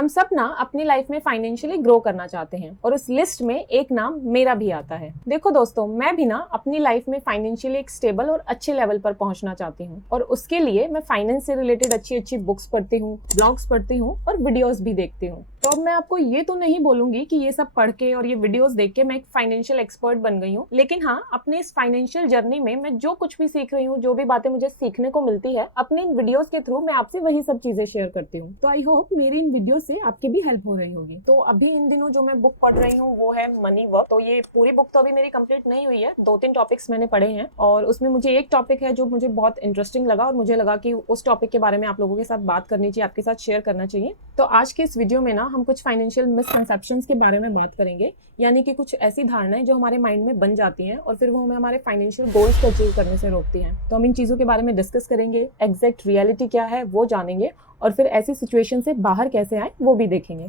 हम सब ना अपनी लाइफ में फाइनेंशियली ग्रो करना चाहते हैं और उस लिस्ट में एक नाम मेरा भी आता है। देखो दोस्तों, मैं भी ना अपनी लाइफ में फाइनेंशियली एक स्टेबल और अच्छे लेवल पर पहुंचना चाहती हूँ और उसके लिए मैं फाइनेंस से रिलेटेड अच्छी अच्छी बुक्स पढ़ती हूँ, ब्लॉग्स पढ़ती हूँ और वीडियोस भी देखती हूँ। तो अब मैं आपको ये तो नहीं बोलूंगी कि ये सब पढ़ के और ये वीडियोस देख के मैं एक फाइनेंशियल एक्सपर्ट बन गई हूँ, लेकिन हाँ, अपने इस फाइनेंशियल जर्नी में मैं जो कुछ भी सीख रही हूँ, जो भी बातें मुझे सीखने को मिलती है, अपने इन वीडियोस के थ्रू मैं आपसे वही सब चीजें शेयर करती हूँ। तो आई होप मेरी इन वीडियो से आपकी भी हेल्प हो रही होगी। तो अभी इन दिनों जो मैं बुक पढ़ रही हूँ वो है मनी वर्क। तो ये पूरी बुक तो अभी मेरी कंप्लीट नहीं हुई है, 2-3 टॉपिक्स मैंने पढ़े हैं और उसमें मुझे एक टॉपिक है जो मुझे बहुत इंटरेस्टिंग लगा और मुझे लगा कि उस टॉपिक के बारे में आप लोगों के साथ बात करनी चाहिए, आपके साथ शेयर करना चाहिए। तो आज के इस वीडियो में ना हम कुछ फाइनेंशियल मिसकंसेप्शंस के बारे में बात करेंगे, यानी कि कुछ ऐसी धारणाएं जो हमारे माइंड में बन जाती हैं और फिर वो हमें हमारे फाइनेंशियल गोल्स को अचीव करने से रोकती हैं। तो हम इन चीज़ों के बारे में डिस्कस करेंगे, एग्जैक्ट रियलिटी क्या है वो जानेंगे और फिर ऐसी सिचुएशन से बाहर कैसे आए वो भी देखेंगे।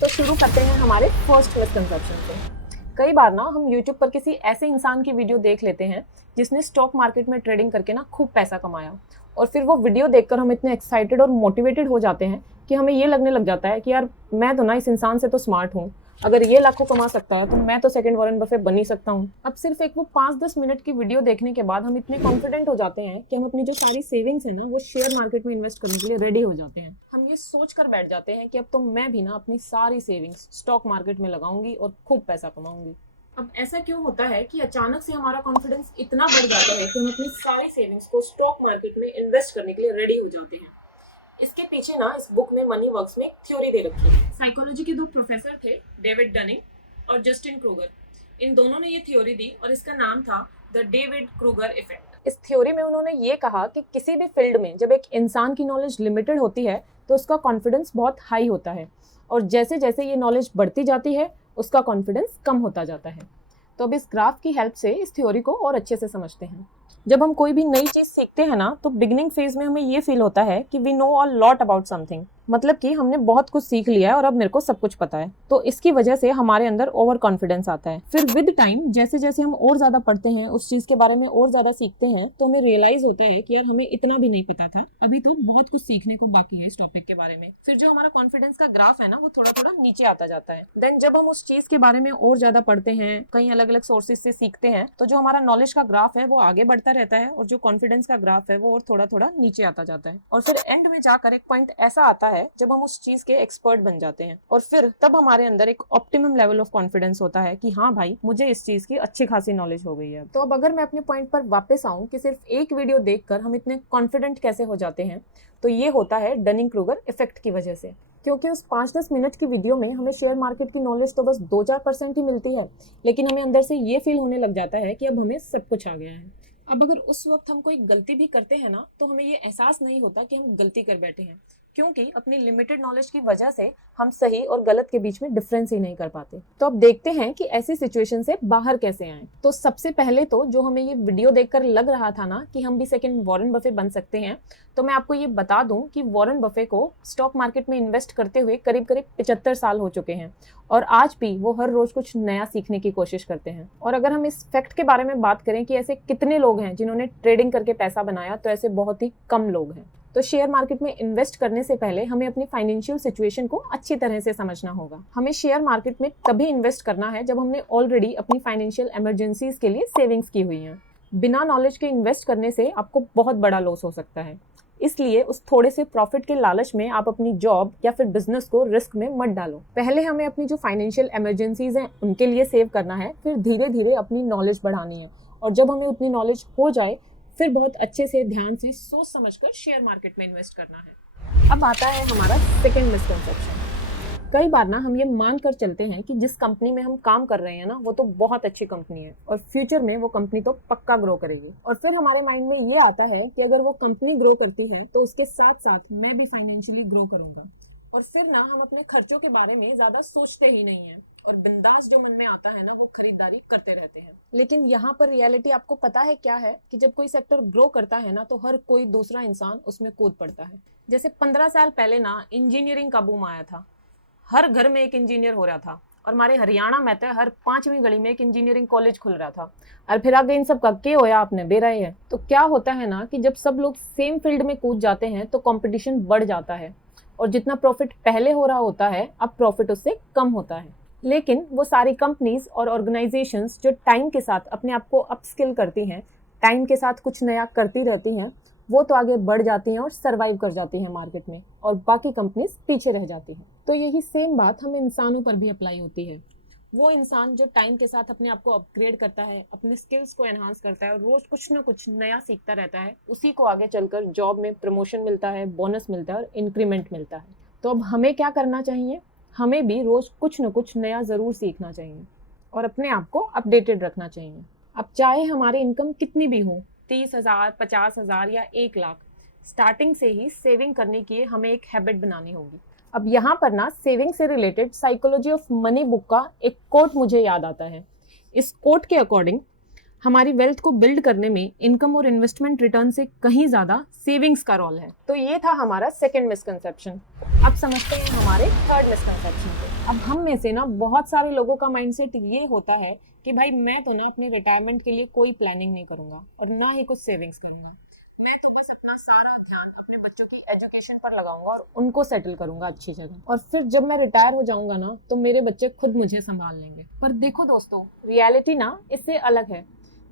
तो शुरू करते हैं हमारे फर्स्ट मिसकंसेप्शन से। कई बार ना हम YouTube पर किसी ऐसे इंसान की वीडियो देख लेते हैं जिसने स्टॉक मार्केट में ट्रेडिंग करके ना खूब पैसा कमाया और फिर वो वीडियो देखकर हम इतने एक्साइटेड और मोटिवेटेड हो जाते हैं कि हमें ये लगने लग जाता है कि यार मैं तो ना इस इंसान से तो स्मार्ट हूँ, अगर ये लाखों कमा सकता है तो मैं तो सेकंड वॉरेन बफे बन ही सकता हूँ। अब सिर्फ एक वो 5-10 मिनट की वीडियो देखने के बाद हम इतने कॉन्फिडेंट हो जाते हैं कि हम अपनी जो सारी सेविंग्स है ना वो शेयर मार्केट में इन्वेस्ट करने के लिए रेडी हो जाते हैं। हम ये सोच कर बैठ जाते हैं कि अब तो मैं भी ना अपनी सारी सेविंग्स स्टॉक मार्केट में लगाऊंगी और खूब पैसा कमाऊंगी। अब ऐसा क्यों होता है कि अचानक से हमारा कॉन्फिडेंस इतना बढ़ जाता है कि हम अपनी सारी सेविंग्स को स्टॉक मार्केट में इन्वेस्ट करने के लिए रेडी हो जाते हैं? इसके पीछे ना इस बुक में मनी वर्क्स में एक थ्योरी दे रखी है। साइकोलॉजी के 2 प्रोफेसर थे, डेविड डनिंग और जस्टिन क्रूगर। इन दोनों ने ये थ्योरी दी और इसका नाम था द डेविड क्रूगर इफेक्ट। इस थ्योरी में उन्होंने ये कहा कि किसी भी फील्ड में जब एक इंसान की नॉलेज लिमिटेड होती है तो उसका कॉन्फिडेंस बहुत हाई होता है और जैसे जैसे ये नॉलेज बढ़ती जाती है उसका कॉन्फिडेंस कम होता जाता है। तो अब इस ग्राफ की हेल्प से इस थ्योरी को और अच्छे से समझते हैं। जब हम कोई भी नई चीज सीखते हैं ना तो बिगिनिंग फेज में हमें ये फील होता है कि we know a lot about something, मतलब कि हमने बहुत कुछ सीख लिया है और अब मेरे को सब कुछ पता है। तो इसकी वजह से हमारे अंदर ओवर कॉन्फिडेंस आता है। फिर विद टाइम जैसे जैसे हम और ज्यादा पढ़ते हैं, उस चीज के बारे में और ज्यादा सीखते हैं, तो हमें रियलाइज होता है कि यार हमें इतना भी नहीं पता था, अभी तो बहुत कुछ सीखने को बाकी है इस टॉपिक के बारे में। फिर जो हमारा कॉन्फिडेंस का ग्राफ है ना वो थोड़ा थोड़ा नीचे आता जाता है। देन जब हम उस चीज के बारे में और ज्यादा पढ़ते हैं, कई अलग अलग सोर्सेज से सीखते हैं, तो जो हमारा नॉलेज का ग्राफ है वो आगे बढ़ता रहता है और जो कॉन्फिडेंस का ग्राफ है वो और थोड़ा थोड़ा नीचे आता जाता है। और फिर एंड में जाकर एक पॉइंट ऐसा आता है जब हम उस चीज के एक्सपर्ट बन जाते हैं और फिर तब हमारे अंदर एक ऑप्टिमम लेवल ऑफ कॉन्फिडेंस होता है कि हाँ भाई, मुझे इस चीज की अच्छी खासी नॉलेज हो गई है। तो अब अगर मैं अपने पॉइंट पर वापस आऊं कि सिर्फ एक वीडियो देखकर हम इतने कॉन्फिडेंट कैसे हो जाते हैं, तो ये होता है डनिंग क्रूगर इफेक्ट की वजह से। क्योंकि उस 5-10 मिनट की वीडियो में हमें शेयर मार्केट की नॉलेज तो बस 2-4% ही मिलती है, लेकिन हमें अंदर से ये फील होने लग जाता है कि अब हमें सब कुछ आ गया है। अब अगर उस वक्त हम कोई गलती भी करते हैं ना तो हमें ये एहसास नहीं होता कि हम गलती कर बैठे हैं, क्योंकि अपनी लिमिटेड नॉलेज की वजह से हम सही और गलत के बीच में डिफरेंस ही नहीं कर पाते। तो अब देखते हैं कि ऐसी सिचुएशन से बाहर कैसे आएं। तो सबसे पहले तो जो हमें ये वीडियो देखकर लग रहा था ना कि हम भी सेकंड वॉरेन बफे बन सकते हैं, तो मैं आपको ये बता दूं कि वॉरेन बफे को स्टॉक मार्केट में इन्वेस्ट करते हुए करीब करीब 75 साल हो चुके हैं और आज भी वो हर रोज कुछ नया सीखने की कोशिश करते हैं। और अगर हम इस फैक्ट के बारे में बात करें कि ऐसे कितने लोग हैं जिन्होंने ट्रेडिंग करके पैसा बनाया, तो ऐसे बहुत ही कम लोग हैं। तो शेयर मार्केट में इन्वेस्ट करने से पहले हमें अपनी फाइनेंशियल सिचुएशन को अच्छी तरह से समझना होगा। हमें शेयर मार्केट में तभी इन्वेस्ट करना है जब हमने ऑलरेडी अपनी फाइनेंशियल इमरजेंसीज के लिए सेविंग्स की हुई हैं। बिना नॉलेज के इन्वेस्ट करने से आपको बहुत बड़ा लॉस हो सकता है, इसलिए उस थोड़े से प्रॉफिट के लालच में आप अपनी जॉब या फिर बिजनेस को रिस्क में मत डालो। पहले हमें अपनी जो फाइनेंशियल इमरजेंसीज हैं उनके लिए सेव करना है, फिर धीरे धीरे अपनी नॉलेज बढ़ानी है और जब हमें उतनी नॉलेज हो जाए फिर बहुत अच्छे से ध्यान से सोच समझकर शेयर मार्केट में इन्वेस्ट करना है। अब आता है हमारा सेकंड मिसकंसेप्शन। कई बार ना हम ये मान कर चलते हैं कि जिस कंपनी में हम काम कर रहे हैं ना वो तो बहुत अच्छी कंपनी है और फ्यूचर में वो कंपनी तो पक्का ग्रो करेगी, और फिर हमारे माइंड में ये आता है कि अगर वो कंपनी ग्रो करती है तो उसके साथ साथ मैं भी फाइनेंशियली ग्रो करूंगा, और फिर ना हम अपने खर्चों के बारे में ज्यादा सोचते ही नहीं है और बिंदास जो मन में आता है ना वो खरीदारी करते रहते हैं। लेकिन यहाँ पर रियलिटी आपको पता है क्या है कि जब कोई सेक्टर ग्रो करता है ना तो हर कोई दूसरा इंसान उसमें कूद पड़ता है। जैसे 15 साल पहले ना इंजीनियरिंग का बूम आया था, हर घर में एक इंजीनियर हो रहा था और हमारे हरियाणा में तो हर 5वीं गली में एक इंजीनियरिंग कॉलेज खुल रहा था। और फिर आगे इन सब का क्या होया आपने बेराए है। तो क्या होता है ना कि जब सब लोग सेम फील्ड में कूद जाते हैं तो कंपटीशन बढ़ जाता है और जितना प्रॉफिट पहले हो रहा होता है अब प्रॉफिट उससे कम होता है। लेकिन वो सारी कंपनीज और ऑर्गेनाइजेशंस जो टाइम के साथ अपने आप को अपस्किल करती हैं, टाइम के साथ कुछ नया करती रहती हैं, वो तो आगे बढ़ जाती हैं और सर्वाइव कर जाती हैं मार्केट में, और बाकी कंपनीज पीछे रह जाती हैं। तो यही सेम बात हम इंसानों पर भी अप्लाई होती है। वो इंसान जो टाइम के साथ अपने आप को अपग्रेड करता है, अपने स्किल्स को एनहांस करता है और रोज कुछ ना कुछ नया सीखता रहता है, उसी को आगे चलकर जॉब में प्रमोशन मिलता है, बोनस मिलता है और इंक्रीमेंट मिलता है। तो अब हमें क्या करना चाहिए? हमें भी रोज कुछ न कुछ नया जरूर सीखना चाहिए और अपने आप को अपडेटेड रखना चाहिए। अब चाहे हमारी इनकम कितनी भी हो, 30,000, 50,000 या 1 लाख, स्टार्टिंग से ही सेविंग करने की हमें एक हैबिट बनानी होगी। अब यहाँ पर ना सेविंग से related psychology of money book का एक कोट मुझे याद आता है। इस कोट के अकॉर्डिंग हमारी वेल्थ को बिल्ड करने में इनकम और इन्वेस्टमेंट रिटर्न से कहीं ज्यादा सेविंग्स का रोल है। तो ये था हमारा सेकंड मिसकंसेप्शन। अब समझते हैं हमारे थर्ड मिसकंसेप्शन को। अब हम में से ना बहुत सारे लोगों का माइंडसेट ये होता है कि भाई मैं तो ना अपने रिटायरमेंट के लिए कोई प्लानिंग नहीं करूंगा और ना ही कुछ सेविंग्स करूंगा, मैं तो बस अपना सारा ध्यान अपने बच्चों की एजुकेशन पर लगाऊंगा और उनको सेटल करूंगा अच्छी जगह, और फिर जब मैं रिटायर हो जाऊंगा ना तो मेरे बच्चे खुद मुझे संभाल लेंगे। पर देखो दोस्तों, रियलिटी ना इससे अलग है।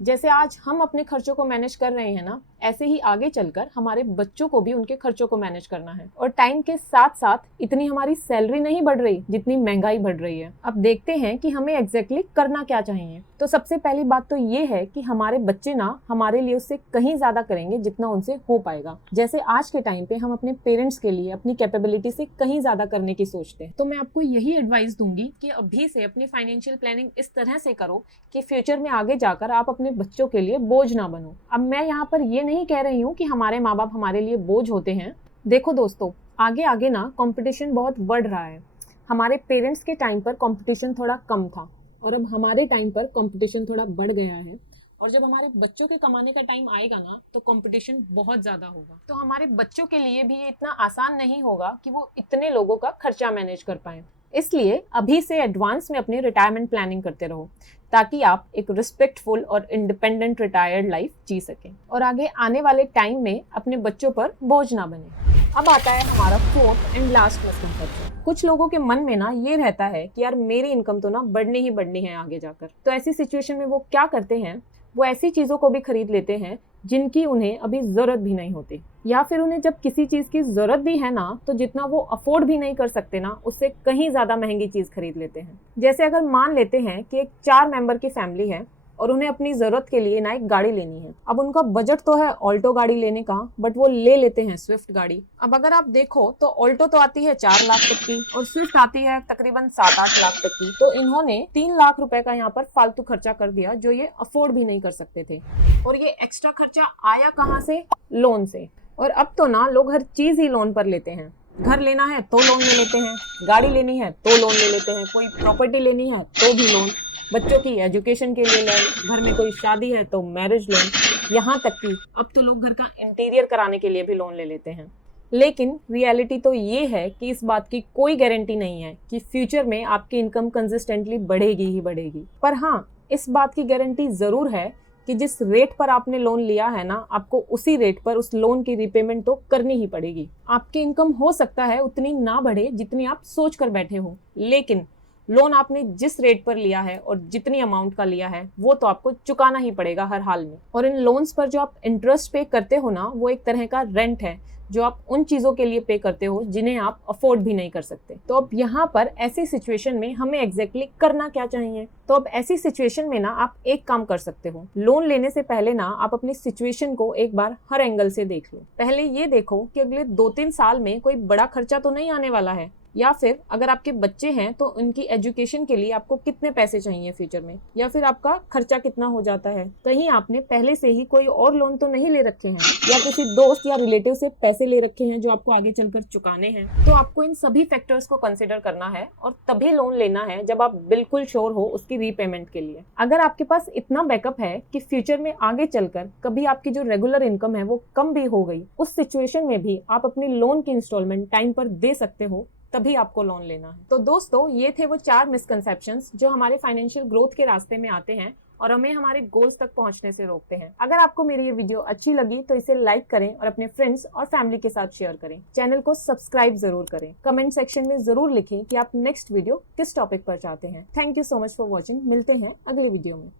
जैसे आज हम अपने खर्चों को मैनेज कर रहे हैं ना, ऐसे ही आगे चलकर हमारे बच्चों को भी उनके खर्चों को मैनेज करना है। और टाइम के साथ साथ इतनी हमारी सैलरी नहीं बढ़ रही जितनी महंगाई बढ़ रही है। अब देखते हैं कि हमें एग्जैक्टली करना क्या चाहिए। तो सबसे पहली बात तो ये है कि हमारे बच्चे ना हमारे लिए उससे कहीं ज्यादा करेंगे जितना उनसे हो पाएगा। जैसे आज के टाइम पे हम अपने पेरेंट्स के लिए अपनी कैपेबिलिटी से कहीं ज्यादा करने की सोचते हैं। तो मैं आपको यही एडवाइस दूंगी कि अभी से अपनी फाइनेंशियल प्लानिंग इस तरह से करो कि फ्यूचर में आगे जाकर आप अपने बच्चों के लिए बोझ ना बनो। अब मैं यहाँ पर ये नहीं कह रही हूँ कि हमारे माँ बाप हमारे लिए बोझ होते हैं। देखो दोस्तों, आगे आगे ना कंपटीशन बहुत बढ़ रहा है। हमारे पेरेंट्स के टाइम पर कंपटीशन थोड़ा कम था और अब हमारे टाइम पर कंपटीशन थोड़ा बढ़ गया है। और जब हमारे बच्चों के कमाने का टाइम आएगा ना तो कंपटीशन बहुत ज्यादा होगा। तो हमारे बच्चों के लिए भी ये इतना आसान नहीं होगा कि वो इतने लोगों का खर्चा मैनेज कर पाए। इसलिए अभी से एडवांस में अपनी रिटायरमेंट प्लानिंग करते रहो ताकि आप एक रिस्पेक्टफुल और इंडिपेंडेंट रिटायर्ड लाइफ जी सकें और आगे आने वाले टाइम में अपने बच्चों पर बोझ ना बने। अब आता है हमारा फोर्थ एंड लास्ट मिसकंसेप्शन। कुछ लोगों के मन में ना ये रहता है कि यार मेरी इनकम तो ना बढ़नी ही बढ़नी है आगे जाकर। तो ऐसी सिचुएशन में वो क्या करते हैं, वो ऐसी चीजों को भी खरीद लेते हैं जिनकी उन्हें अभी जरूरत भी नहीं होती, या फिर उन्हें जब किसी चीज की जरूरत भी है ना तो जितना वो अफोर्ड भी नहीं कर सकते ना उससे कहीं ज्यादा महंगी चीज खरीद लेते हैं। जैसे अगर मान लेते हैं कि एक 4 मेंबर की फैमिली है और उन्हें अपनी जरूरत के लिए ना एक गाड़ी लेनी है। अब उनका बजट तो है ऑल्टो गाड़ी लेने का, बट वो ले लेते हैं स्विफ्ट गाड़ी। अब अगर आप देखो तो ऑल्टो तो आती है 4 लाख तक की और स्विफ्ट आती है तकरीबन 7-8 लाख तक की। तो इन्होंने 3 लाख रुपए का यहाँ पर फालतू खर्चा कर दिया जो ये अफोर्ड भी नहीं कर सकते थे। और ये एक्स्ट्रा खर्चा आया कहाँ से? लोन से। और अब तो ना लोग हर चीज ही लोन पर लेते हैं। घर लेना है तो लोन ले लेते हैं, गाड़ी लेनी है तो लोन ले लेते हैं, कोई प्रॉपर्टी लेनी है तो भी लोन, बच्चों की एजुकेशन के लिए लोन, घर में कोई शादी है तो मैरिज लोन, यहाँ तक कि अब तो लोग घर का इंटीरियर कराने के लिए भी लोन ले लेते हैं। लेकिन रियलिटी तो ये है कि इस बात की कोई गारंटी नहीं है कि फ्यूचर में आपकी इनकम कंसिस्टेंटली बढ़ेगी ही बढ़ेगी। पर हाँ, इस बात की गारंटी जरूर है कि जिस रेट पर आपने लोन लिया है ना, आपको उसी रेट पर उस लोन की रीपेमेंट तो करनी ही पड़ेगी। आपकी इनकम हो सकता है उतनी ना बढ़े जितनी आप सोच कर बैठे हो, लेकिन लोन आपने जिस रेट पर लिया है और जितनी अमाउंट का लिया है वो तो आपको चुकाना ही पड़ेगा हर हाल में। और इन लोन्स पर जो आप इंटरेस्ट पे करते हो ना, वो एक तरह का रेंट है जो आप उन चीजों के लिए पे करते हो जिन्हें आप अफोर्ड भी नहीं कर सकते। तो अब यहाँ पर ऐसी सिचुएशन में हमें एग्जैक्टली करना क्या चाहिए? तो अब ऐसी सिचुएशन में ना आप एक काम कर सकते हो। लोन लेने से पहले ना आप अपनी सिचुएशन को एक बार हर एंगल से देख लो। पहले ये देखो कि अगले 2-3 साल में कोई बड़ा खर्चा तो नहीं आने वाला है, या फिर अगर आपके बच्चे हैं तो उनकी एजुकेशन के लिए आपको कितने पैसे चाहिए फ्यूचर में, या फिर आपका खर्चा कितना हो जाता है। कहीं आपने पहले से ही कोई और लोन तो नहीं ले रखे हैं या किसी दोस्त या रिलेटिव से पैसे ले रखे हैं जो आपको आगे चलकर चुकाने हैं। तो आपको इन सभी फैक्टर्स को कंसिडर करना है और तभी लोन लेना है जब आप बिल्कुल श्योर हो उसकी रीपेमेंट के लिए। अगर आपके पास इतना बैकअप है कि फ्यूचर में आगे चलकर कभी आपकी जो रेगुलर इनकम है वो कम भी हो गई, उस सिचुएशन में भी आप अपनी लोन की इंस्टॉलमेंट टाइम पर दे सकते हो, तभी आपको लोन लेना है। तो दोस्तों, ये थे वो 4 मिसकंसेप्शंस जो हमारे फाइनेंशियल ग्रोथ के रास्ते में आते हैं और हमें हमारे गोल्स तक पहुंचने से रोकते हैं। अगर आपको मेरी ये वीडियो अच्छी लगी तो इसे लाइक करें और अपने फ्रेंड्स और फैमिली के साथ शेयर करें। चैनल को सब्सक्राइब जरूर करें। कमेंट सेक्शन में जरूर लिखें कि आप नेक्स्ट वीडियो किस टॉपिक पर चाहते हैं। Thank you so much for watching. मिलते हैं अगले वीडियो में।